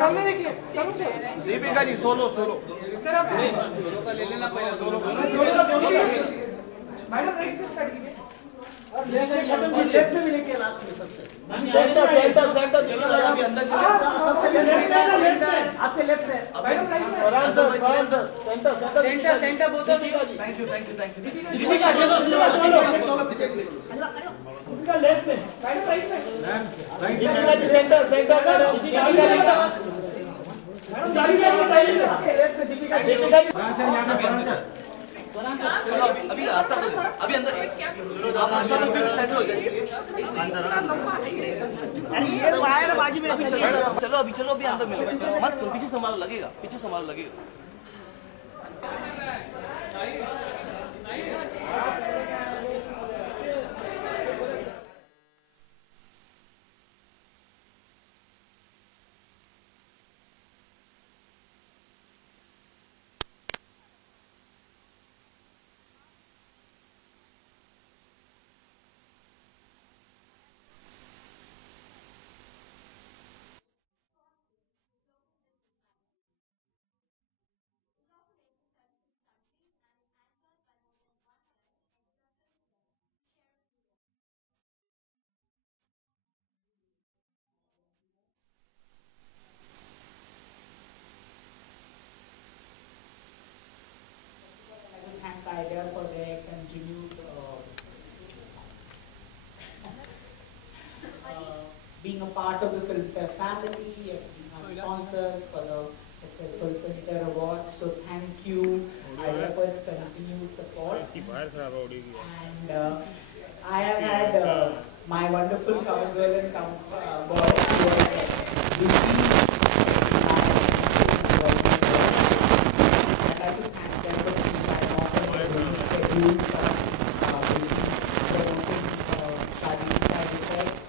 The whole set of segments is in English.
सामने देखिए Deepika ji solo solo sir आप दोनों का ले लेना पहले दोनों मैडम राइट से स्टार्ट कीजिए और लेफ्ट में भी लेके लास्ट में सबसे सेंटर चलो अभी अंदर चलो सबसे लेफ्ट है आपके लेफ्ट में मैडम राइट में फरहान सर सेंटर बोल दो thank you Deepika solo Deepika left में मैडम राइट में दीपिका जी सेंटर मैडम गाड़ी में आपके लेफ्ट में दीपिका जी फरहान सर यहां पे फरहान सर चलो अभी रास्ता अभी अंदर आप साइड हो जाइए अंदर ये वायर बाजू में चलो अभी अंदर मिलेगा मत करो पीछे संभाल लगेगा Thank IDEA for their continued being a part of the Filmfare family and being our sponsors for the successful Filmfare Award. So thank you IDEA for its continued support. And I have had my wonderful cover girl and boy who are busy. I'd like to thank them for taking time off and busy schedule promoting Shadi's side effects.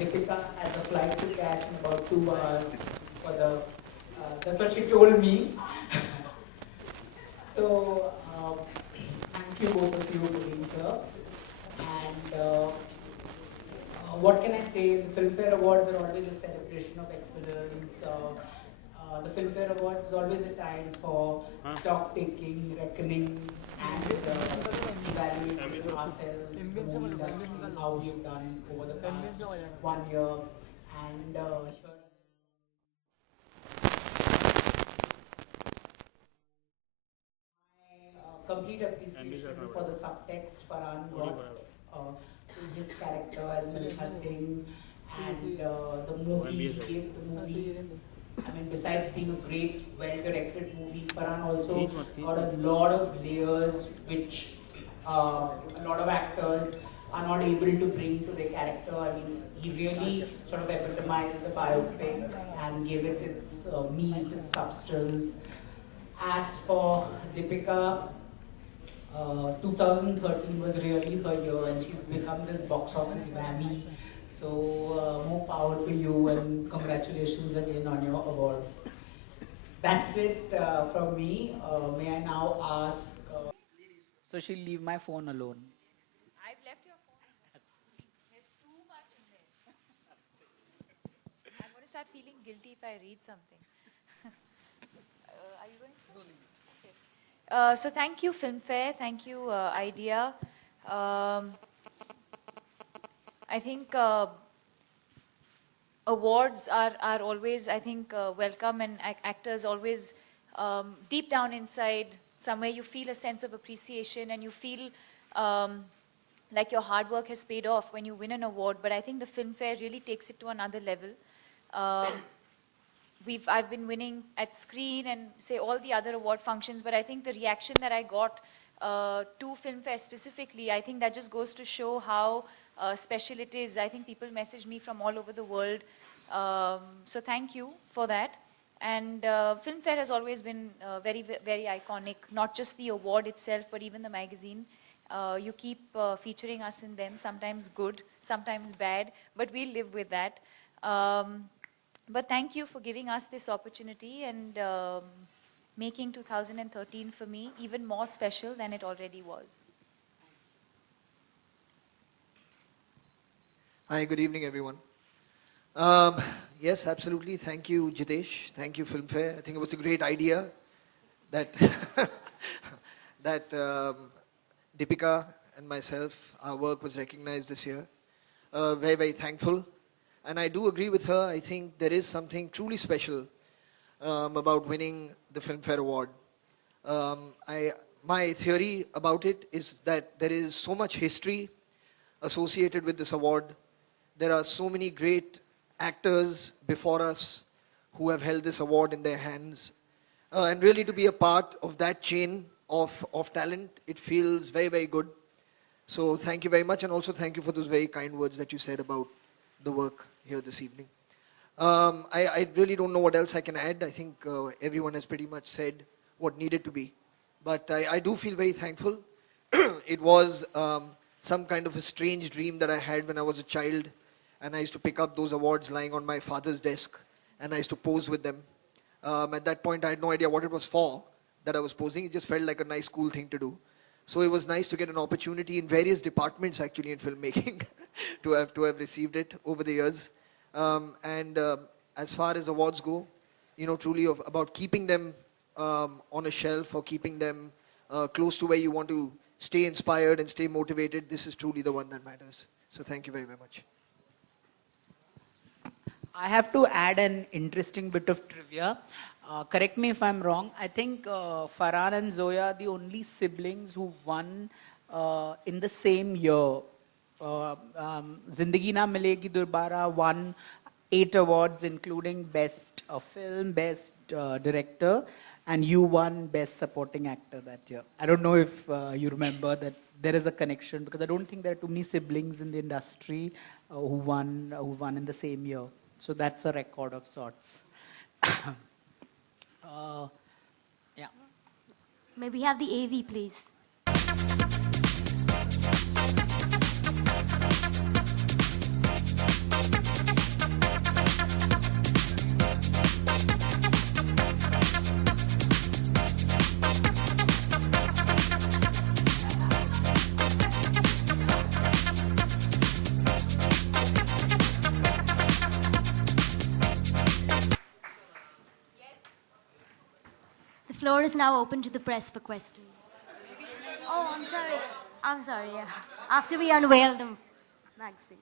Deepika has a flight to catch in about 2 hours for the, that's what she told me. So, thank you both of you for being here. And what can I say? The Filmfare Awards are always a celebration of excellence. The Filmfare Awards is always a time for stock taking, reckoning, and evaluating ourselves, the movie industry, how we've done over the past 1 year. And complete appreciation for the subtext Farhan got to his character as Milkha Singh, and the movie gave the movie. I mean, besides being a great, well-directed movie, Farhan also got a lot of layers which a lot of actors are not able to bring to their character. I mean, he really sort of epitomized the biopic and gave it its meat, its substance. As for Deepika, 2013 was really her year and she's become this box office whammy. So more power to you and congratulations again on your award. That's it from me. May I now ask... So she'll leave my phone alone. I've left your phone. There's too much in there. I'm going to start feeling guilty if I read something. Are you going to? Okay. So thank you, Filmfare. Thank you, IDEA. I think awards are always, I think, welcome, and actors always, deep down inside, somewhere you feel a sense of appreciation and you feel like your hard work has paid off when you win an award. But I think the Filmfare really takes it to another level. I've been winning at Screen and say all the other award functions, but I think the reaction that I got to Filmfare specifically, I think that just goes to show how special it is. I think people message me from all over the world. So thank you for that. And Filmfare has always been very, very iconic, not just the award itself, but even the magazine. You keep featuring us in them, sometimes good, sometimes bad, but we live with that. But thank you for giving us this opportunity and making 2013 for me even more special than it already was. Hi, good evening, everyone. Um, yes, absolutely. Thank you, Jitesh. Thank you, Filmfare. I think it was a great idea that that Deepika and myself, our work was recognized this year. Very, very thankful. And I do agree with her. I think there is something truly special about winning the Filmfare Award. My theory about it is that there is so much history associated with this award. There are so many great actors before us who have held this award in their hands. And really to be a part of that chain of talent, it feels very, very good. So thank you very much, and also thank you for those very kind words that you said about the work here this evening. I really don't know what else I can add. I think everyone has pretty much said what needed to be. But I do feel very thankful. It was some kind of a strange dream that I had when I was a child, and I used to pick up those awards lying on my father's desk, and I used to pose with them. At that point, I had no idea what it was for that I was posing. It just felt like a nice, cool thing to do. So it was nice to get an opportunity in various departments, actually, in filmmaking, to have received it over the years. As far as awards go, truly about keeping them on a shelf or keeping them close to where you want to stay inspired and stay motivated, this is truly the one that matters. So thank you very, very much. I have to add an interesting bit of trivia. Correct me if I'm wrong. I think Farhan and Zoya are the only siblings who won in the same year. Zindagi Na Milegi Durbara won 8 awards, including Best Film, Best Director, and you won Best Supporting Actor that year. I don't know if you remember that there is a connection, because I don't think there are too many siblings in the industry who won in the same year. So that's a record of sorts. Yeah. May we have the AV, please? The floor is now open to the press for questions. Oh, I'm sorry. I'm sorry, yeah. After we unveil the magazine.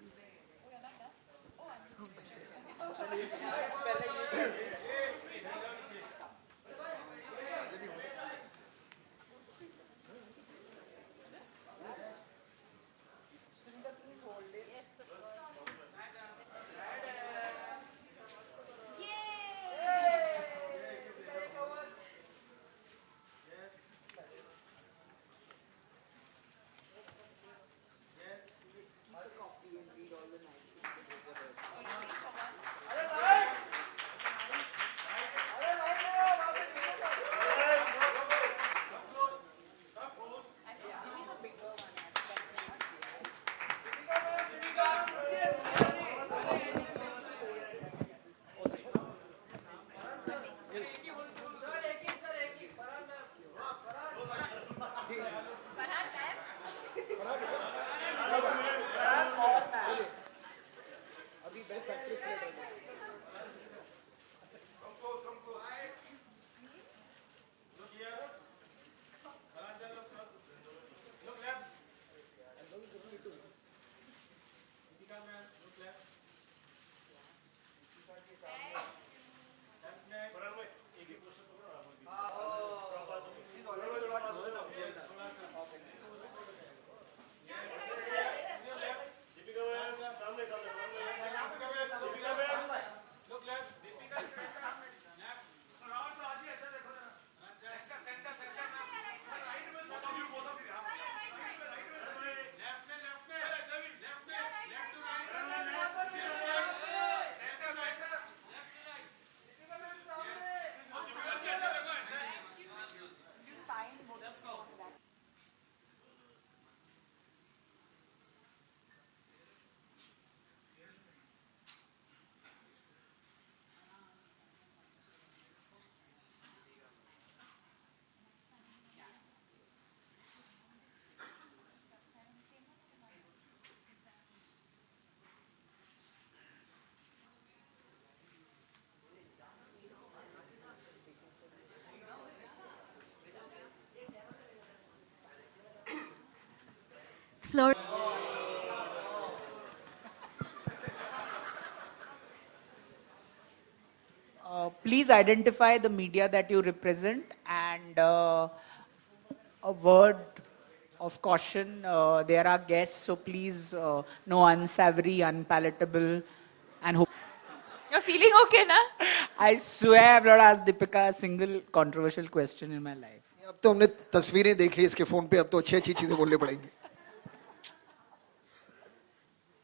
please identify the media that you represent and a word of caution. There are guests, so please no unsavory, unpalatable, and hope. You're feeling okay, na? I swear I've not asked Deepika a single controversial question in my life. अब तो हमने तस्वीरें देख ली इसके phone पे, अब तो अच्छी अच्छी चीजें बोलनी पड़ेंगी.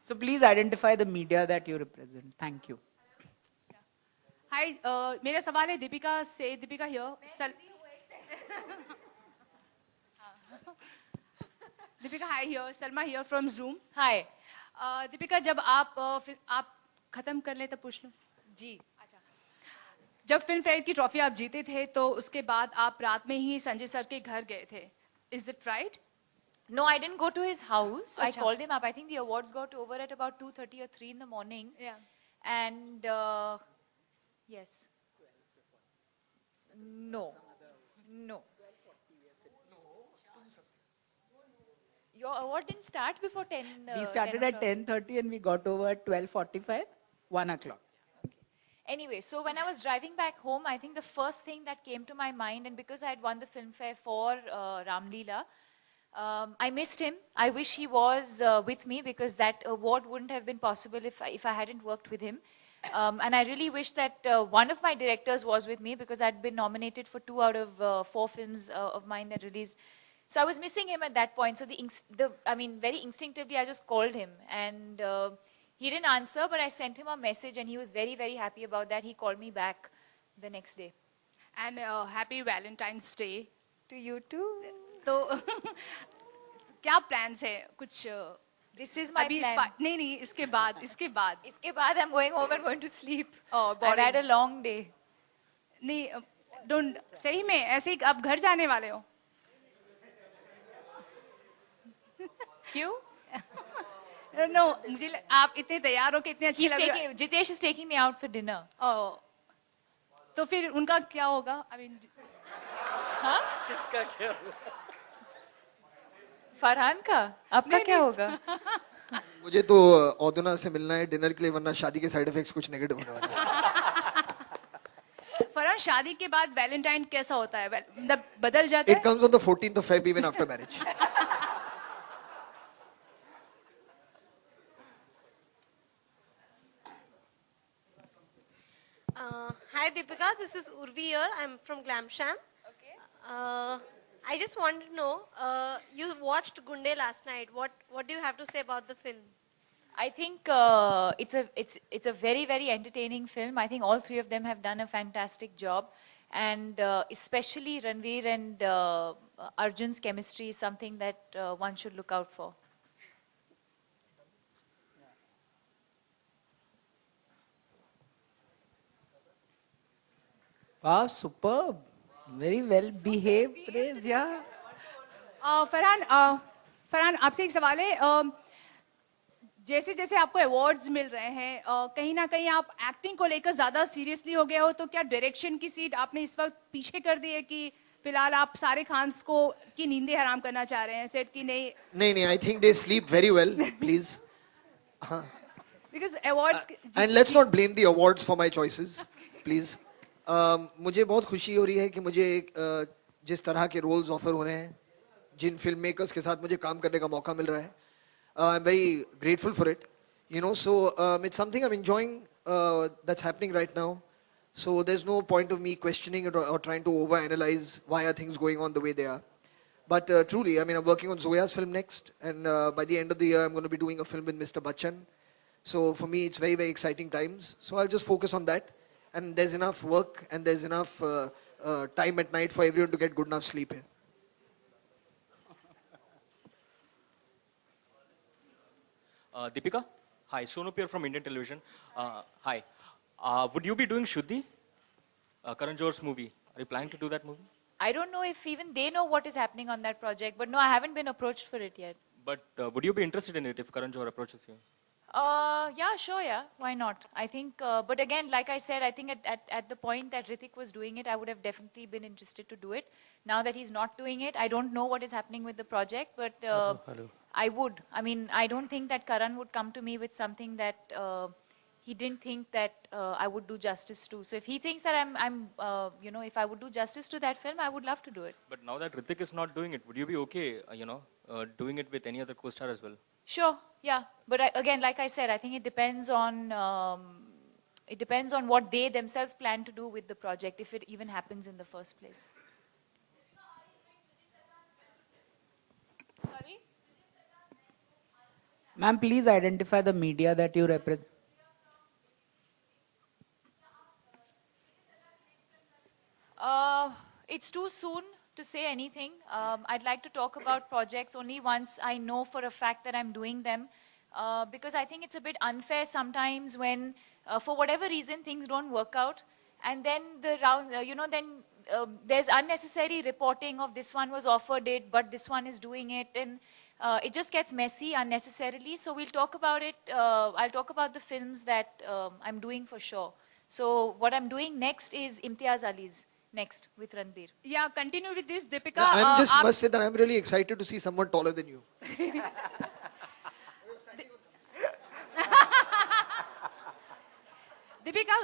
So please identify the media that you represent. Thank you. Hi, मेरा सवाल है दीपिका से. Deepika here. Deepika, hi here. Salma here from Zoom. Hi. Deepika, जब आप खत्म कर ले तब पूछ लो. जी. जब फिल्म फेयर की ट्रॉफी आप जीते थे तो उसके बाद आप रात में ही संजय सर के घर गए थे. Is it right? No, I didn't go to his house. I Acha. called him up. I think the awards got over at about 2:30 or 3 in the morning. Yeah. And yes. No. Your award didn't start before 10. We started 10 at o'clock. 10:30 and we got over at 12:45, 1 o'clock. Anyway, so when I was driving back home, I think the first thing that came to my mind, and because I had won the Filmfare for Ramleela, I missed him. I wish he was with me, because that award wouldn't have been possible if I hadn't worked with him. And I really wish that one of my directors was with me, because I'd been nominated for 2 out of 4 films of mine that released. So I was missing him at that point. So very instinctively, I just called him, and he didn't answer, but I sent him a message, and he was very, very happy about that. He called me back the next day. And happy Valentine's Day. To you too. तो क्या plans है कुछ? This is my अभी plan. नहीं इसके बाद. इसके बाद I'm going home and going to sleep. Oh, I've had a long day. नहीं, don't. सही में ऐसे ही आप घर जाने वाले हो? क्यों? No, मुझे आप इतने तैयार हो कि इतने अच्छी लग रही हो. Jitesh is taking me out for dinner. Oh, तो फिर उनका क्या होगा? I mean, हाँ? किसका क्या हुआ? फरहान का? आपका क्या होगा? मुझे तो औदुना से मिलना है डिनर के लिए, वरना शादी के साइड इफेक्ट्स कुछ नेगेटिव होने वाले हैं. फरहान, शादी के बाद वैलेंटाइन कैसा होता है? मतलब बदल जाता It है? comes on the 14th of Feb even after marriage. Hi Deepika, this is Urvi here. I'm from Glamsham. Okay. I just wanted to know, you watched Gunde last night. What do you have to say about the film? I think it's a very, very entertaining film. I think all 3 of them have done a fantastic job, and especially Ranveer and Arjun's chemistry is something that one should look out for. Wow, superb. Very well behaved, praise, yeah. Farhan आपसे एक सवाल है. जैसे जैसे आपको awards मिल रहे हैं, कहीं ना कहीं आप एक्टिंग को लेकर ज्यादा सीरियसली हो गए हो, तो क्या डायरेक्शन की सीट आपने इस वक्त पीछे कर दी है कि फिलहाल आप सारे खान्स को की नींदें हराम करना चाह रहे हैं सेट की? नहीं, I think they sleep very well, please. because awards And let's not blame the awards for my choices, please. मुझे बहुत खुशी हो रही है कि मुझे जिस तरह के रोल्स ऑफर हो रहे हैं, जिन फिल्म मेकर्स के साथ मुझे काम करने का मौका मिल रहा है, I'm very grateful for it. So it's something I'm enjoying that's happening right now. So there's no point of me questioning it or trying to overanalyze why are things going on the way they are. But truly, I'm working on Zoya's film next, and by the end of the year, I'm going to be doing a film with Mr. Bachchan. So for me, it's very, very exciting times. So I'll just focus on that. And there's enough work and there's enough time at night for everyone to get good enough sleep here. Deepika, hi, Sonu Pierre from Indian Television. Hi, would you be doing Shuddhi, Karan Johar's movie? Are you planning to do that movie? I don't know if even they know what is happening on that project, but no, I haven't been approached for it yet. But would you be interested in it if Karan Johar approaches you? Yeah, sure, yeah. Why not? I think, but again, like I said, I think at the point that Hrithik was doing it, I would have definitely been interested to do it. Now that he's not doing it, I don't know what is happening with the project, but I would. I mean, I don't think that Karan would come to me with something that he didn't think that I would do justice to. So if he thinks that if I would do justice to that film, I would love to do it. But now that Hrithik is not doing it, would you be okay, doing it with any other co-star as well? Sure, yeah. But again, like I said, I think it depends on what they themselves plan to do with the project, if it even happens in the first place. Sorry? Ma'am, please identify the media that you represent. It's too soon to say anything. I'd like to talk about projects only once I know for a fact that I'm doing them. Because I think it's a bit unfair sometimes when, for whatever reason, things don't work out. And then there's unnecessary reporting of this one was offered it, but this one is doing it. And it just gets messy unnecessarily. So we'll talk about it. I'll talk about the films that I'm doing for sure. So what I'm doing next is Imtiaz Ali's next with Ranbir. Yeah, continue with this, Deepika. I just must say that I'm really excited to see someone taller than you. Deepika,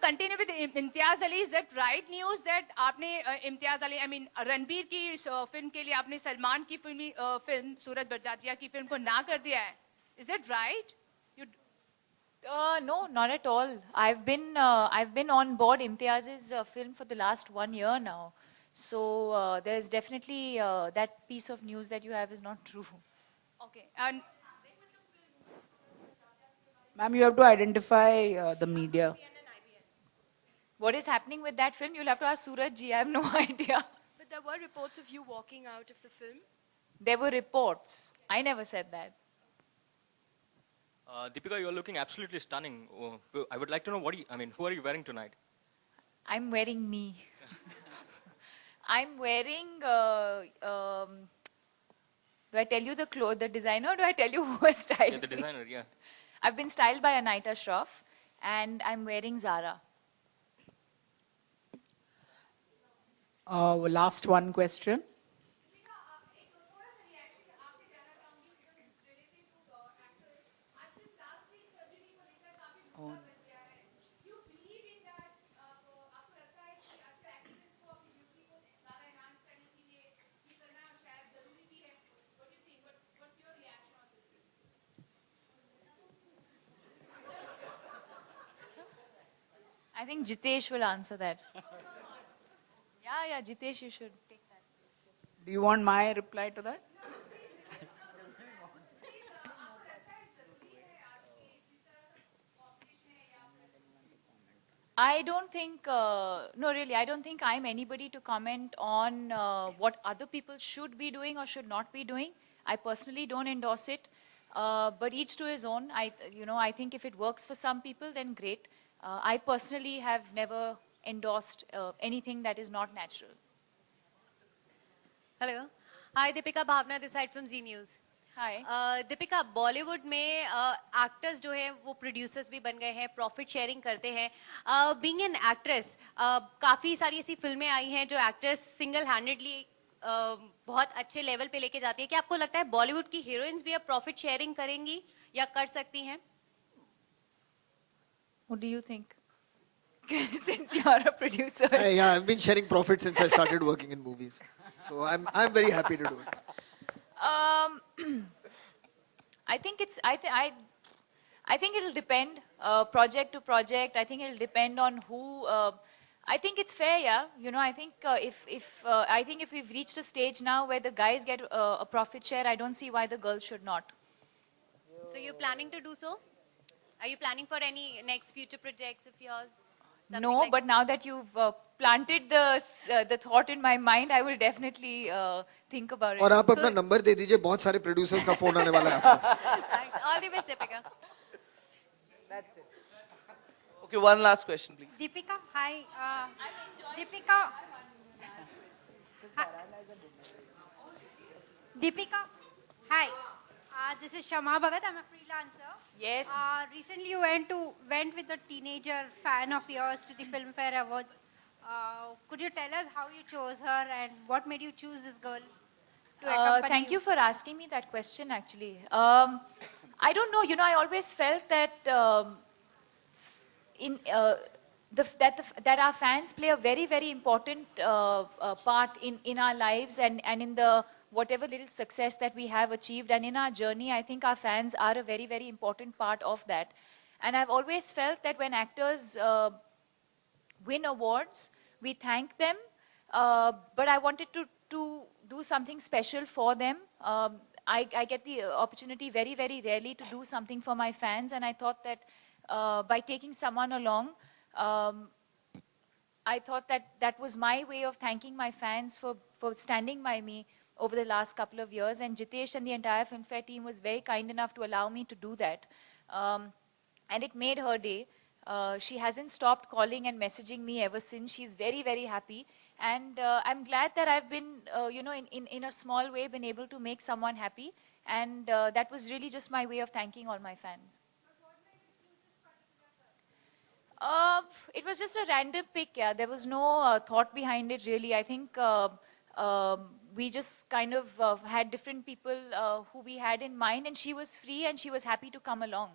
continue with Imtiaz Ali. Is that right news that आपने Imtiaz Ali, Ranbir की film के लिए आपने सलमान की film सूरज बड़जात्या की film को ना कर दिया है? Is that right? No, not at all. I've been on board Imtiaz's film for the last 1 year now. So there's definitely that piece of news that you have is not true. Okay. And Ma'am, you have to identify the media. What is happening with that film? You'll have to ask Suraj ji. I have no idea. But there were reports of you walking out of the film. There were reports. I never said that. Deepika, you're looking absolutely stunning. I would like to know who are you wearing tonight? I'm wearing me. I'm wearing. Do I tell you the designer, or do I tell you who has styled Yeah, the me? designer, yeah. I've been styled by Anaita Shroff, and I'm wearing Zara. Last one question. I think Jitesh will answer that. Yeah, Jitesh, you should take that. Do you want my reply to that? I don't think, I don't think I'm anybody to comment on what other people should be doing or should not be doing. I personally don't endorse it, but each to his own. I think if it works for some people, then great. I personally have never endorsed anything that is not natural. Hello. Hi, Deepika Bhavna this side from Z News. Hi. Deepika Bollywood में actors जो हैं वो producers भी बन गए हैं profit sharing करते हैं बीइंग एन एक्ट्रेस काफ़ी सारी ऐसी फिल्में आई हैं जो एक्ट्रेस सिंगल हैंडेडली बहुत अच्छे लेवल पे लेके जाती है क्या आपको लगता है बॉलीवुड की हीरोइंस भी अब प्रॉफिट शेयरिंग करेंगी या कर सकती हैं What do you think? Since you're a producer. Yeah, I've been sharing profit since I started working in movies. So I'm very happy to do it. I think I think it'll depend project to project. I think it'll depend on who. I think it's fair, yeah. I think if we've reached a stage now where the guys get a profit share, I don't see why the girls should not. So you're planning to do so? Are you planning for any next future projects of yours? Something No, like but now that you've planted the thought in my mind, I will definitely think about it. और आप अपना number दे दीजिए बहुत सारे producers का phone आने वाला है आपको. Thanks. All the best, Deepika. That's it. Okay, one last question, please. Deepika, hi. Deepika. Deepika, hi. This is Shama Bhagat. I'm a freelancer. Yes. Recently, you went with a teenager fan of yours to the Filmfare Awards. Could you tell us how you chose her and what made you choose this girl to accompany Thank you for asking me that question, actually. I don't know, I always felt that that our fans play a very, very important part in our lives and in the whatever little success that we have achieved. And in our journey, I think our fans are a very, very important part of that. And I've always felt that when actors win awards, we thank them. But I wanted to do something special for them. I get the opportunity very, very rarely to do something for my fans. And I thought that by taking someone along, I thought that was my way of thanking my fans for standing by me over the last couple of years. And Jitesh and the entire Filmfare team was very kind enough to allow me to do that. And it made her day. She hasn't stopped calling and messaging me ever since. She's very, very happy. And I'm glad that I've been, in a small way, been able to make someone happy. And that was really just my way of thanking all my fans. It was just a random pick, yeah. There was no thought behind it, really. I think we just kind of had different people who we had in mind, and she was free and she was happy to come along.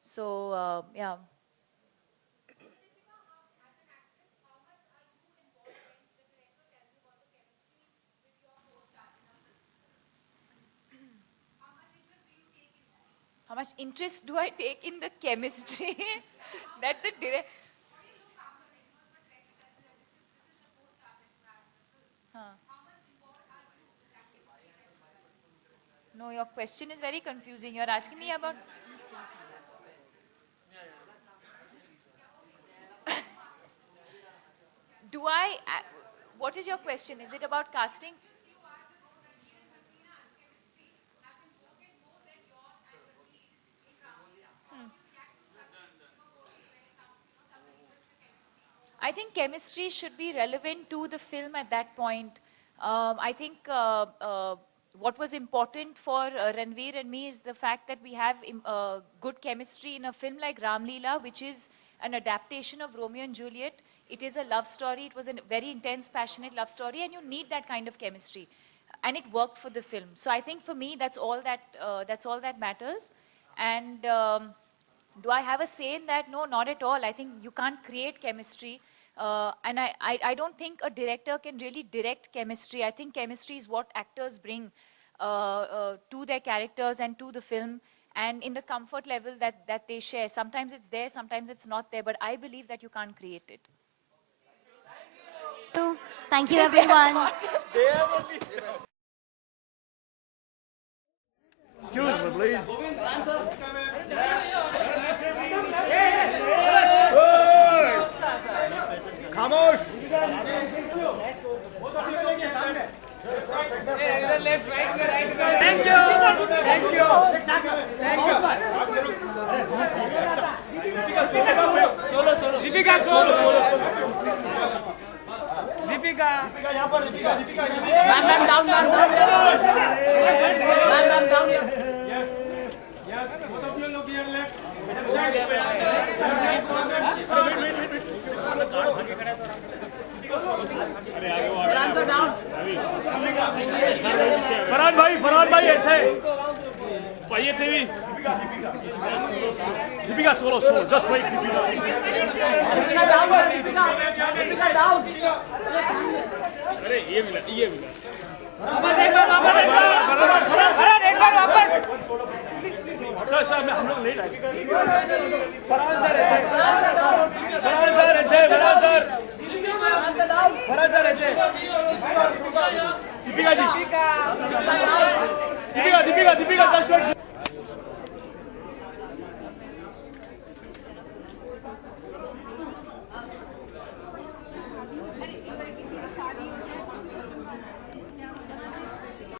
So, yeah. How much interest do I take in the chemistry that the director... No, your question is very confusing. You're asking me about... What is your question? Is it about casting? I think chemistry should be relevant to the film at that point. I think what was important for Ranveer and me is the fact that we have good chemistry in a film like Ram Leela, which is an adaptation of Romeo and Juliet. It is a love story. It was a very intense, passionate love story, and you need that kind of chemistry. And it worked for the film. So I think for me, that's all that matters. And do I have a say in that? No, not at all. I think you can't create chemistry. And I don't think a director can really direct chemistry. I think chemistry is what actors bring to their characters and to the film, and in the comfort level that they share. Sometimes it's there, sometimes it's not there, but I believe that you can't create it. Thank you, everyone. Excuse me, please. Khamosh. Left, right, right. Thank you. Thank you. Solo. Deepika, solo. Deepika. यहाँ पर Deepika. Ma'am, down. Ma'am, down here. Yes. Both of you look here left. Farhan भाई ऐसे भाई थे भी Deepika solo just wait Deepika down अरे ये मिला एक बार वापस सर हम लोग लेट आए फरहान सर दीपिका जी